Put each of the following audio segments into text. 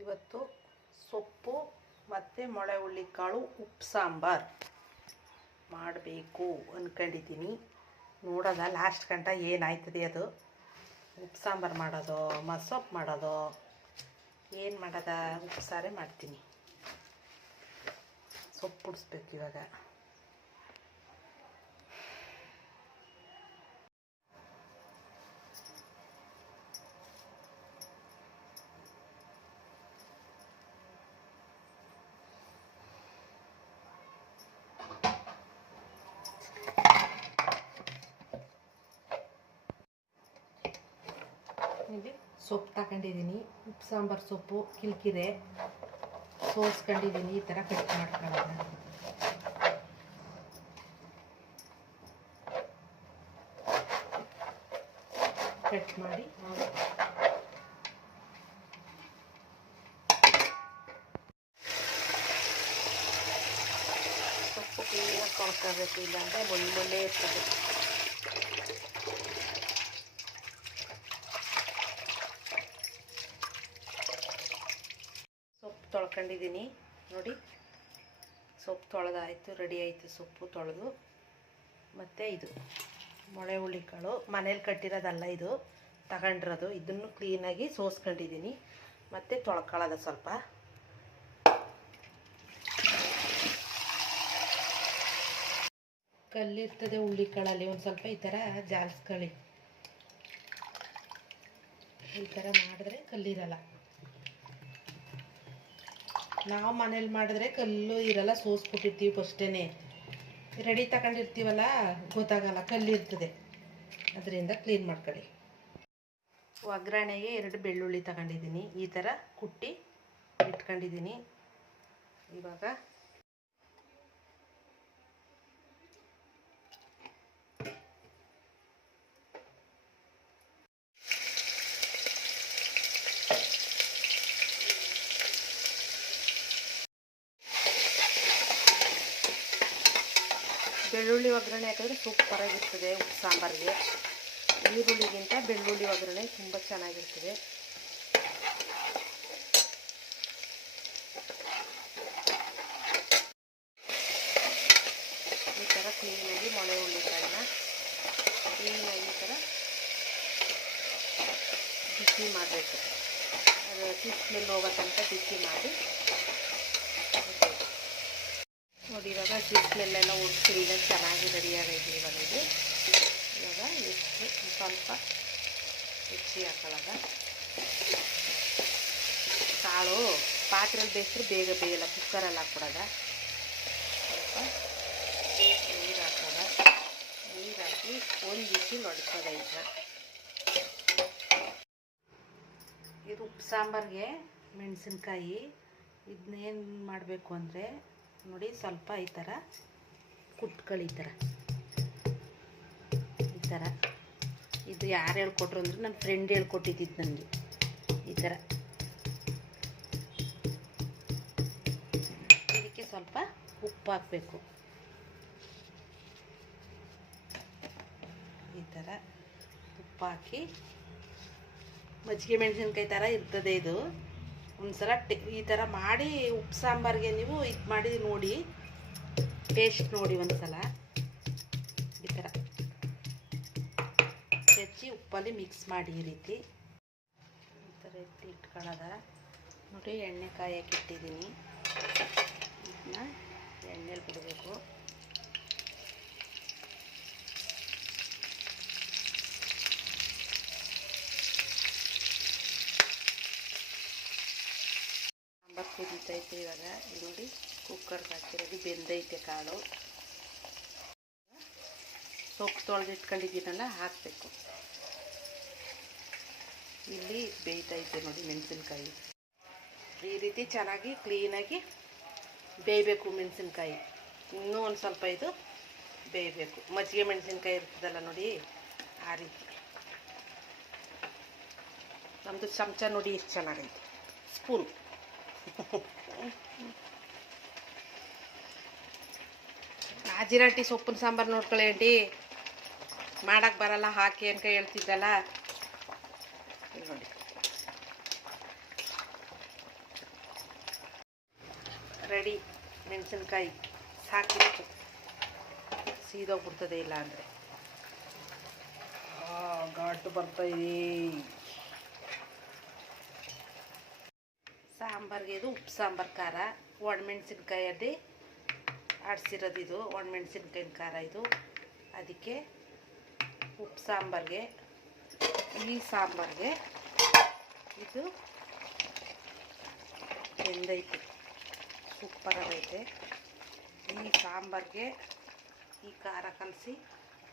ಇವತ್ತು ಸೊಪ್ಪು ಮತ್ತು ಮೊಳೆ ಹುಳ್ಳಿಕಾಳು ಉಪ್ಪು ಸಾಂಬಾರು ಮಾಡಬೇಕು ಅಂದ್ಕೊಂಡಿದ್ದೀನಿ. ನೋಡೋದ ಲಾಸ್ಟ್ ಗಂಟ ಏನಾಯ್ತದೆ ಅದು. ಉಪ್ಪು ಸಾಂಬಾರು ಮಾಡೋದು, ಮಸೊಪ್ಪು ಮಾಡೋದು, ಏನು ಮಾಡೋದ, ಉಪ್ಪು ಸಾರೇ ಮಾಡ್ತೀನಿ. ಸೊಪ್ಪು ಬಿಡಿಸ್ಬೇಕು ಇವಾಗ. ಇಲ್ಲಿ ಸೊಪ್ಪು ತಗೊಂಡಿದ್ದೀನಿ. ಉಪ್ಪು ಸಾಂಬಾರು ಸೊಪ್ಪು ಕಿಲ್ಕಿರೆ ಸೋಸ್ಕೊಂಡಿದ್ದೀನಿ. ಈ ಥರ ಕಟ್ ಮಾಡ್ಕೊಳ್ಳೋಣ. ಕಟ್ ಮಾಡಿ ಸೊಪ್ಪು ಕ್ಲೀನಾಗಿ ತೊಳ್ಕೊಬೇಕು, ಇಲ್ಲಾಂದರೆ ಮುಳ್ಳೆ ಇರ್ತದೆ. ಸೊಪ್ಪು ತೊಳ್ಕೊಂಡಿದ್ದೀನಿ ನೋಡಿ. ಸೊಪ್ಪು ತೊಳೆದಾಯಿತು, ರೆಡಿ ಆಯಿತು ಸೊಪ್ಪು ತೊಳೆದು. ಮತ್ತು ಇದು ಮೊಳೆ ಹುಳ್ಳಿಕಾಳು ಮನೇಲಿ ಕಟ್ಟಿರೋದಲ್ಲ, ಇದು ತಗೊಂಡಿರೋದು. ಇದನ್ನು ಕ್ಲೀನಾಗಿ ಸೋಸ್ಕೊಂಡಿದ್ದೀನಿ. ಮತ್ತು ತೊಳ್ಕೊಳ್ಳೋದು ಸ್ವಲ್ಪ. ಕಲ್ಲಿರ್ತದೆ ಹುಳ್ಳಿಕಾಳಲ್ಲಿ, ಒಂದು ಸ್ವಲ್ಪ ಈ ಥರ ಜಾಲಿಸ್ಕೊಳ್ಳಿ. ಈ ಥರ ಮಾಡಿದ್ರೆ ಕಲ್ಲಿರಲ್ಲ. ನಾವು ಮನೇಲಿ ಮಾಡಿದ್ರೆ ಕಲ್ಲು ಇರಲ್ಲ, ಸೋಸ್ಬಿಟ್ಟಿರ್ತೀವಿ ಫಸ್ಟೇ. ರೆಡಿ ತಗೊಂಡಿರ್ತೀವಲ್ಲ, ಗೊತ್ತಾಗಲ್ಲ, ಕಲ್ಲಿರ್ತದೆ. ಅದರಿಂದ ಕ್ಲೀನ್ ಮಾಡ್ಕೊಳ್ಳಿ. ಒಗ್ಗರಣೆಗೆ 2 ಬೆಳ್ಳುಳ್ಳಿ ತಗೊಂಡಿದ್ದೀನಿ. ಈ ಥರ ಕುಟ್ಟಿ ಇಟ್ಕೊಂಡಿದ್ದೀನಿ. ಇವಾಗ ಬೆಳ್ಳುಳ್ಳಿ ಒಗ್ಗರಣೆ ಹಾಕಿದ್ರೆ ಸೂಪರಾಗಿರ್ತದೆ ಉಪ್ಪು ಸಾಂಬಾರಿಗೆ. ಈರುಳ್ಳಿಗಿಂತ ಬೆಳ್ಳುಳ್ಳಿ ಒಗ್ಗರಣೆ ತುಂಬ ಚೆನ್ನಾಗಿರ್ತದೆ. ಈ ಥರ ಕ್ಲೀನಾಗಿ ಮೊಳೆ ಹುಳ್ಳಿಕಾಳನ್ನ ಕ್ಲೀನಾಗಿ ಈ ಥರ ಬಿಸಿ ಮಾಡಬೇಕು. ಅದು ಸ್ಮೆಲ್ ಹೋಗೋ ತನಕ ಬಿಸಿ ಮಾಡಿ ನೋಡಿ. ಇವಾಗ ಸ್ಮೆಲ್ಲೆಲ್ಲ ಉಡ್ಸಿಲ್ಲ, ಚೆನ್ನಾಗಿ ರೆಡಿಯಾಗೈತೆ. ಇವಾಗ ಎಷ್ಟು ಸ್ವಲ್ಪ ಹೆಚ್ಚಿ ಹಾಕೊಳ್ಳೋದ. ಕಾಳು ಪಾತ್ರೆಯಲ್ಲಿ ಬೇಯಿಸಿದ್ರೆ ಬೇಗ ಬೇಯಲ್ಲ, ಕುಕ್ಕರಲ್ಲಿ ಹಾಕ್ಬಿಡೋದ. ಸ್ವಲ್ಪ ನೀರು ಹಾಕೋದ. ನೀರು ಹಾಕಿ ಒಂದು ವಿಸಿಲ್ ಹೊಡ್ಸೋದ. ಇದು ಉಪ್ಪು ಸಾಂಬಾರಿಗೆ ಮೆಣಸಿನ್ಕಾಯಿ ಇದನ್ನೇನು ಮಾಡಬೇಕು ಅಂದರೆ ನೋಡಿ, ಸ್ವಲ್ಪ ಈ ಥರ ಕುಟ್ಕೊಳ್ಳಿ. ಈ ಥರ ಇದು ಯಾರು ಹೇಳ್ಕೊಟ್ರು ಅಂದ್ರೆ ನನ್ನ ಫ್ರೆಂಡ್ ಹೇಳ್ಕೊಟ್ಟಿದ್ದು ನನಗೆ. ಈ ಥರ ಇದಕ್ಕೆ ಸ್ವಲ್ಪ ಉಪ್ಪು ಹಾಕಬೇಕು. ಈ ಥರ ಉಪ್ಪು ಹಾಕಿ, ಮಜ್ಜಿಗೆ ಮೆಣಸಿನ್ಕಾಯಿ ಥರ ಇರ್ತದೆ ಇದು. ಒಂದ್ಸಲ ಈ ಥರ ಮಾಡಿ ಉಪ್ಪು ಸಾಂಬಾರಿಗೆ ನೀವು ಇದು ಮಾಡಿ ನೋಡಿ, ಟೇಸ್ಟ್ ನೋಡಿ ಒಂದ್ಸಲ. ಈ ಥರ ಹೆಚ್ಚಿ ಉಪ್ಪಲ್ಲಿ ಮಿಕ್ಸ್ ಮಾಡಿ ಈ ರೀತಿ ಇಟ್ಕೊಳ್ಳೋದ. ನೋಡಿ, ಎಣ್ಣೆ ಕಾಯಕ್ಕೆ ಇಟ್ಟಿದ್ದೀನಿ. ಇದನ್ನ ಎಣ್ಣೆಲಿ ಬಿಡಬೇಕು. ಸಾಂಬಾರು ಕುದೀತೈತೆ. ಇವಾಗ ನೋಡಿ, ಕುಕ್ಕರ್ಗೆ ಹಾಕಿರೋದು ಬೆಂದೈತೆ ಕಾಳು. ಸೊಪ್ಪು ತೊಳೆದು ಇಟ್ಕೊಂಡಿದ್ದೀನಲ್ಲ, ಹಾಕಬೇಕು. ಇಲ್ಲಿ ಬೇಯ್ತೈತೆ ನೋಡಿ ಮೆಣಸಿನ್ಕಾಯಿ. ಈ ರೀತಿ ಚೆನ್ನಾಗಿ ಕ್ಲೀನಾಗಿ ಬೇಯಬೇಕು ಮೆಣಸಿನ್ಕಾಯಿ. ಇನ್ನೂ ಒಂದು ಸ್ವಲ್ಪ ಇದು ಬೇಯಬೇಕು. ಮಜ್ಜಿಗೆ ಮೆಣಸಿನ್ಕಾಯಿ ಇರ್ತದಲ್ಲ ನೋಡಿ, ಆ ರೀತಿ. ನಮ್ಮದು ಚಮಚ ನೋಡಿ ಎಷ್ಟು ಚೆನ್ನಾಗೈತೆ, ಸ್ಪೂನ್. ರಾಜಿರಾಟಿ ಸೊಪ್ಪಿನ ಸಾಂಬಾರು ನೋಡ್ಕೊಳ್ಳಿ ಆಂಟಿ, ಮಾಡಕ್ಕೆ ಬರಲ್ಲ ಹಾಕಿ ಅಂತ ಹೇಳ್ತಿದ್ದಲ್ಲ. ನೋಡಿ, ರೆಡಿ. ಮೆಣಸಿನ್ಕಾಯಿ ಸಾಕಿತ್ತು, ಸೀದೋಗ್ಬಿಡ್ತದೆ ಇಲ್ಲ ಅಂದರೆ. ಘಾಟು ಬರ್ತಾಯಿದೆ. ಸಾಂಬಾರಿಗೆ ಇದು ಉಪ್ಪು ಸಾಂಬಾರು ಖಾರ. ಒಣಮೆಣ್ಸಿನ್ಕಾಯಲ್ಲಿ ಆಡಿಸಿರೋದು ಇದು, ಒಣಮೆಣ್ಸಿನ್ಕಾಯಿನ ಖಾರ ಇದು. ಅದಕ್ಕೆ ಉಪ್ಪು ಸಾಂಬಾರಿಗೆ, ಈ ಸಾಂಬಾರಿಗೆ ಇದು ಬೆಂದೈತೆ, ಸೂಪರಾಗೈತೆ. ಈ ಸಾಂಬಾರಿಗೆ ಈ ಖಾರ ಕಲಸಿ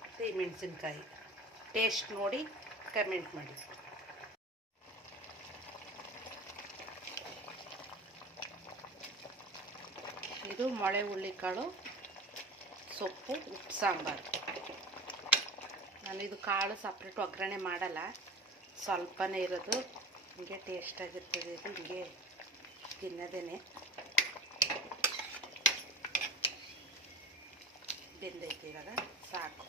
ಮತ್ತು ಈ ಮೆಣಸಿನ್ಕಾಯಿ ಟೇಸ್ಟ್ ನೋಡಿ ಕಮೆಂಟ್ ಮಾಡಿ. ಇದು ಮೊಳೆ ಹುಳ್ಳಿಕಾಳು ಸೊಪ್ಪು ಉಪ್ಪು ಸಾಂಬಾರು. ನಾನಿದು ಕಾಳು ಸಪ್ರೇಟ್ ಒಗ್ಗರಣೆ ಮಾಡಲ್ಲ, ಸ್ವಲ್ಪನೇ ಇರೋದು. ಹಿಂಗೆ ಟೇಸ್ಟಾಗಿರ್ತದೆ ಇದು, ಹಿಂಗೆ ತಿನ್ನೋದೇನೆ. ಬೆಂದೈತೆ ಇವಾಗ, ಸಾಕು.